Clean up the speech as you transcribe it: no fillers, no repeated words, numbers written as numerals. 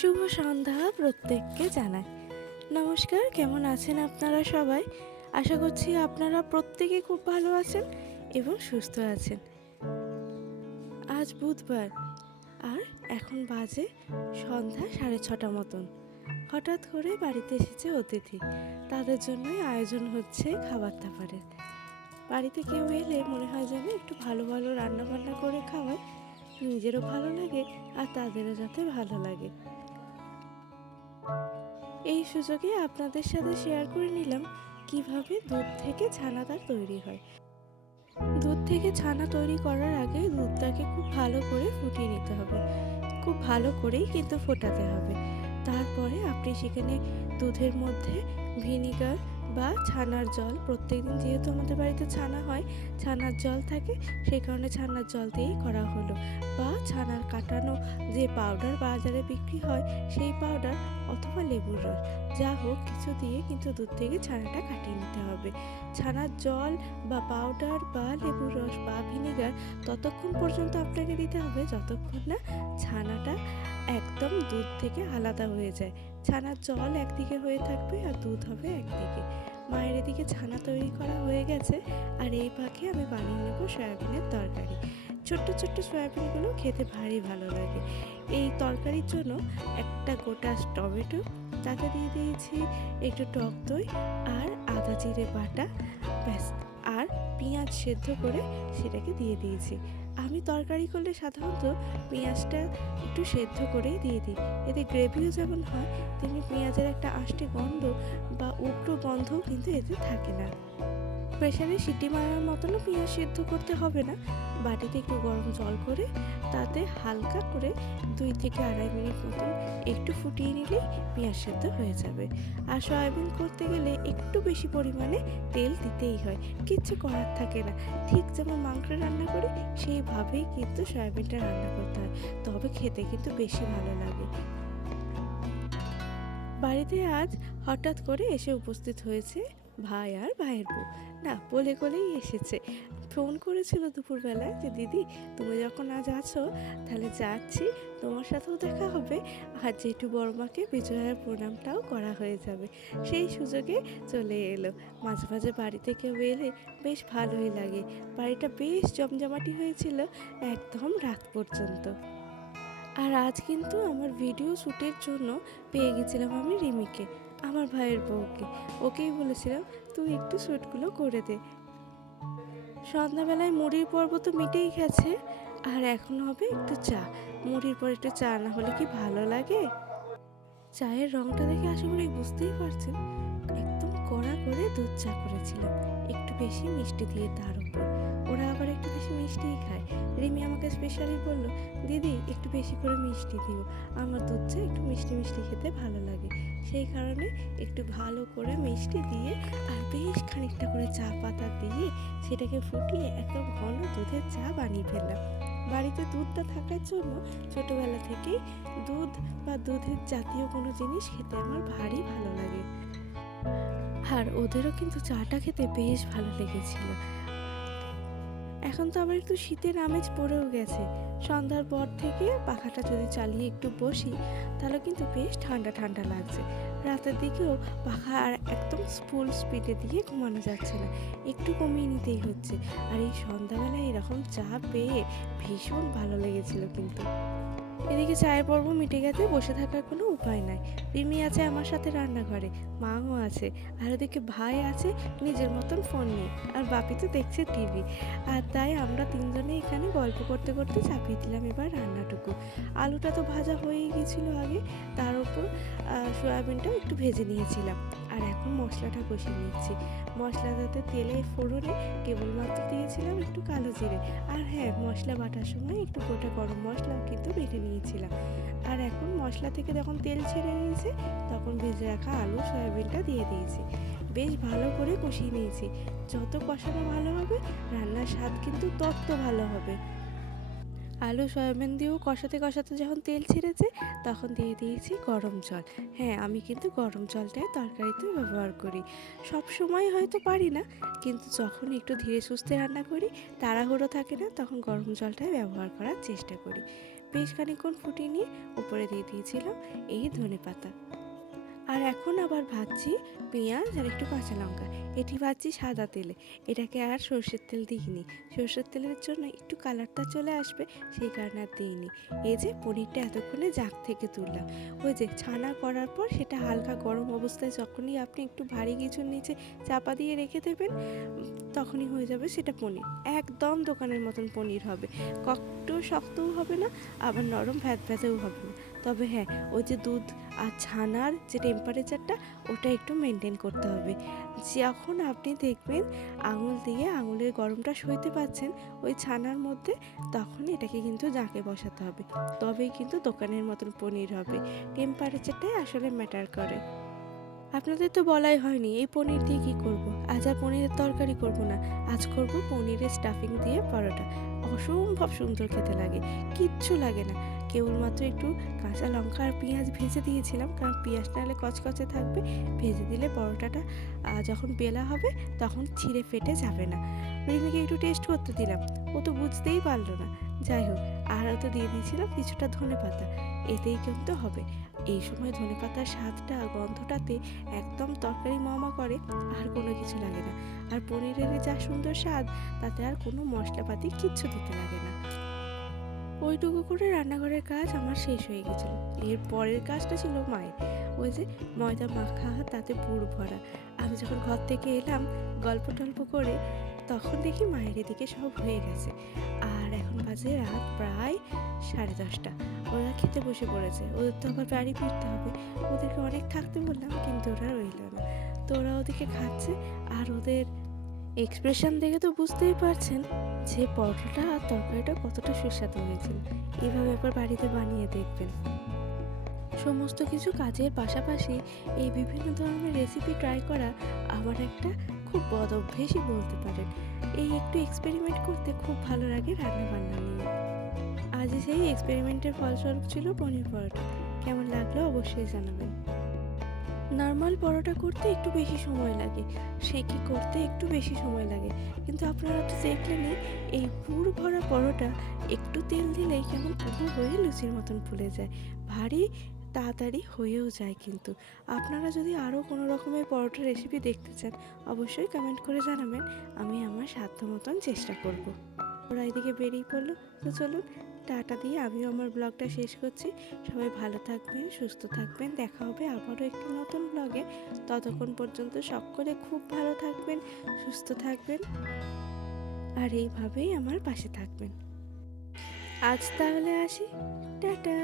শুভ সন্ধ্যা প্রত্যেককে জানাই। নমস্কার, কেমন আছেন আপনারা সবাই? আশা করছি আপনারা প্রত্যেকে খুব ভালো আছেন এবং সুস্থ আছেন। আজ বুধবার, আর এখন বাজে সন্ধ্যা 6:30 মতন। হঠাৎ করে বাড়িতে এসেছে অতিথি, তাদের জন্যই আয়োজন হচ্ছে খাবার দাবারের। বাড়িতে কেউ এলে মনে হয় যেন একটু ভালো ভালো রান্না বান্না করে খাওয়ায়, নিজেরও ভালো লাগে আর তাদেরও যাতে ভালো লাগে। এই সুযোগে আপনাদের সাথে শেয়ার করে নিলাম কিভাবে দুধ থেকে ছানাদার তৈরি হয়। দুধ থেকে ছানা তৈরি করার আগে দুধটাকে খুব ভালো করে ফুটিয়ে নিতে হবে, খুব ভালো করেই কিন্তু ফোটাতে হবে। তারপরে আপনি সেখানে দুধের মধ্যে ভিনিগার বা ছানার জল, প্রত্যেকদিন যেহেতু আমাদের বাড়িতে ছানা হয়, ছানার জল থাকে, সেই কারণে ছানার জল দিয়েই করা হলো। বা ছানার কাটানো যে পাউডার বাজারে বিক্রি হয়, সেই পাউডার অথবা লেবুর রস, যা হোক কিছু দিয়ে কিন্তু দুধ থেকে ছানাটা কাটিয়ে নিতে হবে। ছানার জল বা পাউডার বা লেবুর রস বা ভিনিগার ততক্ষণ পর্যন্ত আপনাকে দিতে হবে যতক্ষণ না ছানাটা একদম দুধ থেকে আলাদা হয়ে যায়। ছানার জল একদিকে হয়ে থাকবে আর দুধ হবে একদিকে। মায়ের এদিকে ছানা তৈরি করা হয়ে গেছে, আর এই পাখে আমি বানিয়ে নেব সয়াবিনের তরকারি। ছোট্ট ছোট্ট সয়াবিনগুলো খেতে ভারী ভালো লাগে। এই তরকারির জন্য একটা গোটা টমেটো, তাতে দিয়ে দিয়েছি একটু টক দই আর আদা জিরে বাটা, ব্যাস। আর পেঁয়াজ সেদ্ধ করে সেটাকে দিয়ে দিয়েছি। আমি তরকারি করলে সাধারণত পেঁয়াজটা একটু সেদ্ধ করেই দিয়ে দিই, এতে গ্রেভিও যেমন হয়, তেমনি পেঁয়াজের একটা আষ্টে গন্ধ বা উগ্র গন্ধও কিন্তু এতে থাকে না। প্রেসারে সিটি মারার মতনও পেঁয়াজ সিদ্ধ করতে হবে না। বাটিতে একটু গরম জল করে তাতে হালকা করে 2 থেকে 2.5 মিনিট মতন একটু ফুটিয়ে নিলেই পেঁয়াজ সিদ্ধ হয়ে যাবে। আর সয়াবিন করতে গেলে একটু বেশি পরিমাণে তেল দিতেই হয়, কিচ্ছু করার থাকে না। ঠিক যেমন মাংস রান্না করি সেইভাবেই কিন্তু সয়াবিনটা রান্না করতে হয়, তবে খেতে কিন্তু বেশি ভালো লাগে। বাড়িতে আজ হঠাৎ করে এসে উপস্থিত হয়েছে ভাই আর ভাইয়ের বউ। না, বলে কোলেই এসেছে। ফোন করেছিল দুপুরবেলায় যে দিদি, তুমি যখন আজ আছো তাহলে যাচ্ছি, তোমার সাথেও দেখা হবে, আর জেঠু বড়মাকে বিজয়ার প্রণামটাও করা হয়ে যাবে। সেই সুযোগে চলে এলো। মাঝে মাঝে বাড়িতে কেউ এলে বেশ ভালোই লাগে। বাড়িটা বেশ জমজমাটি হয়েছিল একদম রাত পর্যন্ত। আর আজ কিন্তু আমার ভিডিও শ্যুটের জন্য পেয়ে গেছিলাম আমি রিমিকে, আমার ভাইয়ের বউকে। ওকেই বলেছিলাম তুই একটু শ্যুটগুলো করে দে। সন্ধ্যাবেলায় মুড়ির পর্ব তো মিটেই গেছে, আর এখন হবে একটু চা। মুড়ির পর একটু চা না হলে কি ভালো লাগে? চায়ের রংটা দেখে আশা করি বুঝতেই পারছেন, একদম কড়া করে দুধ চা করেছিলাম, একটু বেশি মিষ্টি দিয়ে তার উপর। ওরা আবার একটু বেশি মিষ্টিই খায়। রিমি আমাকে স্পেশালি বলল, দিদি একটু বেশি করে মিষ্টি দিও, আমার দুধ চা একটু মিষ্টি মিষ্টি খেতে ভালো লাগে। সেই কারণে একটু ভালো করে মিষ্টি দিয়ে আর বেশ খানিকটা করে চা পাতা দিয়ে সেটাকে ফুটিয়ে একদম ঘন দুধের চা বানিয়ে ফেললাম। বাড়িতে দুধটা থাকার জন্য ছোটোবেলা থেকেই দুধ বা দুধের জাতীয় কোনো জিনিস খেতে আমার ভারী ভালো লাগে। আর ওদেরও কিন্তু চাটা খেতে বেশ ভালো লেগেছিল। এখন তো আবার একটু শীতের আমেজ পড়েও গেছে। সন্ধ্যার পর থেকে পাখাটা যদি চালিয়ে একটু বসি তাহলে কিন্তু বেশ ঠান্ডা ঠান্ডা লাগছে। রাতের দিকেও পাখা আর একদম ফুল স্পিডে দিয়ে ঘুমানো যাচ্ছে না, একটু কমিয়ে নিতেই হচ্ছে। আর এই সন্ধ্যাবেলায় এরকম চা পেয়ে ভীষণ ভালো লেগেছিল কিন্তু। এদিকে চায়ের পর্ব মিটে গেছে, বসে থাকার কোনো উপায় নাই। রিমি আছে আমার সাথে রান্নাঘরে, মাও আছে, আর ওদিকে ভাই আছে নিজের মতন ফোন নিয়ে, আর বাপি তো দেখছে টিভি। আর তাই আমরা তিনজনে এখানে গল্প করতে করতে চাপিয়ে দিলাম এবার রান্নাটুকু। আলুটা তো ভাজা হয়েই গেছিলো আগে, তার উপর সয়াবিনটাও একটু ভেজে নিয়েছিলাম। আর এখন মশলাটা কষিয়ে নিচ্ছি। মশলাটাতে তেলে ফোড়নে কেবলমাত্র দিয়েছিলাম একটু কালো জিরে, আর হ্যাঁ, মশলা বাটার সময় একটু গোটা গরম মশলাও কিন্তু বেটে নিয়েছিলাম। আর এখন মশলা থেকে যখন তেল ছেড়ে নিয়েছে তখন ভেজে রাখা আলু সয়াবিনটা দিয়ে দিয়েছি। বেশ ভালো করে কষিয়ে নিয়েছি। যত কষানো ভালো হবে রান্নার স্বাদ কিন্তু তত ভালো হবে। আলু সয়াবিন দিয়েও কষাতে কষাতে যখন তেল ছেড়েছে তখন দিয়ে দিয়েছি গরম জল। হ্যাঁ, আমি কিন্তু গরম জলটাই তরকারিতে ব্যবহার করি। সব সময় হয়তো পারি না, কিন্তু যখন একটু ধীরে সুস্থে রান্না করি, তাড়াহুড়ো থাকে না, তখন গরম জলটাই ব্যবহার করার চেষ্টা করি। বেশ খানিকক্ষণ ফুটিয়ে নিয়ে উপরে দিয়ে দিয়েছিলাম এই ধনেপাতা। আর এখন আবার ভাজছি পেঁয়াজ আর একটু কাঁচা লঙ্কা। এটি ভাজছি সাদা তেলে, এটাকে আর সর্ষের তেল দিইনি। সর্ষের তেলের জন্য একটু কালারটা চলে আসবে, সেই কারণে আর দিইনি। এই যে পনিরটা এতক্ষণে জাগ থেকে তুললাম, ওই যে ছানা করার পর সেটা হালকা গরম অবস্থায় যখনই আপনি একটু ভারী কিছুর নিচে চাপা দিয়ে রেখে দেবেন, তখনই হয়ে যাবে সেটা পনির। একদম দোকানের মতন পনির হবে, একটু শক্তও হবে না, আবার নরম ভ্যাতেও হবে না। তবে হ্যাঁ, ওই যে দুধ আর ছানার যে টেম্পারেচারটা, ওটা একটু মেনটেন করতে হবে। যখন আপনি দেখবেন আঙুল দিয়ে আঙুলের গরমটা সইতে পারছেন ওই ছানার মধ্যে, তখন এটাকে কিন্তু জাঁকে বসাতে হবে, তবেই কিন্তু দোকানের মতন পনির হবে। টেম্পারেচারটাই আসলে ম্যাটার করে। আপনাদের তো বলাই হয়নি এই পনির দিয়ে কী করব। আজ আর পনিরের তরকারি করব না, আজ করব পনিরের স্টাফিং দিয়ে পরোটা। অসম্ভব সুন্দর খেতে লাগে, কিচ্ছু লাগে না। কেবলমাত্র একটু কাঁচা লঙ্কা আর পেঁয়াজ ভেজে দিয়েছিলাম, কারণ পেঁয়াজ নাহলে কচকচে থাকবে। ভেজে দিলে পরোটাটা যখন বেলা হবে তখন ছিঁড়ে ফেটে যাবে না। রিমিকে একটু টেস্ট করতে দিলাম, ও তো বুঝতেই পারলো না। যাই হোক, আর তো দিয়ে দিয়েছিলাম কিছুটা ধনেপাতা, এতেই কিন্তু হবে। এই সময় ধনেপাতার স্বাদটা গন্ধটাতে একদম তরকারি মমা করে, আর কোনো কিছু লাগে না। আর পনিরের যা সুন্দর স্বাদ, তাতে আর কোনো মশলাপাতি কিচ্ছু দিতে লাগে না। ওইটুকু করে রান্নাঘরের কাজ আমার শেষ হয়ে গেছিল। এর পরের কাজটা ছিল মায়ের। ওই যে ময়দা মাখা, তাতে পুর ভরা। আমি যখন ঘর থেকে এলাম গল্প টল্প করে, তখন দেখি মায়ের এদিকে সব হয়ে গেছে। আর এখন বাজে রাত প্রায় 10:30। ওরা খেতে বসে পড়েছে, ওদের তো আবার বাড়ি ফিরতে হবে। ওদেরকে অনেক থাকতে বললাম, কিন্তু ওরা রইল না। তো ওরা ওদিকে খাচ্ছে, আর ওদের এক্সপ্রেশন দেখে তো বুঝতেই পারছেন যে পরোটাটা আর তরকারিটা কতটা সুস্বাদু হয়েছিল। এইভাবে একবার বাড়িতে বানিয়ে দেখবেন। সমস্ত কিছু কাজের পাশাপাশি এই বিভিন্ন ধরনের রেসিপি ট্রাই করা আমার একটা খুব বদ অভ্যেসই বলতে পারেন। এই একটু এক্সপেরিমেন্ট করতে খুব ভালো লাগে রান্না বান্না নিয়ে। আজ সেই এক্সপেরিমেন্টের ফলস্বরূপ ছিল পনির পরোটা। কেমন লাগলো অবশ্যই জানাবেন। নর্মাল পরোটা করতে একটু বেশি সময় লাগে, সেঁকে করতে একটু বেশি সময় লাগে, কিন্তু আপনারা তো দেখলেনই এই পুর ভরা পরোটা একটু তেল দিলেই কেমন পুরো হয়ে লুচির মতন ফুলে যায়, ভারী তাড়াতাড়ি হয়েও যায়। কিন্তু আপনারা যদি আরও কোনো রকমের পরোটা রেসিপি দেখতে চান, অবশ্যই কমেন্ট করে জানাবেন, আমি আমার সাধ্য মতন চেষ্টা করব। ওরা এদিকে বেরিয়ে পড়লো, তো চলুন টাটা দিয়ে আমিও আমার ব্লগটা শেষ করছি। সবাই ভালো থাকবেন, সুস্থ থাকবেন, দেখা হবে আবারও একটি নতুন ব্লগে। ততক্ষণ পর্যন্ত সকলে খুব ভালো থাকবেন, সুস্থ থাকবেন, আর এইভাবেই আমার পাশে থাকবেন। আজ তাহলে আসি, টাটা।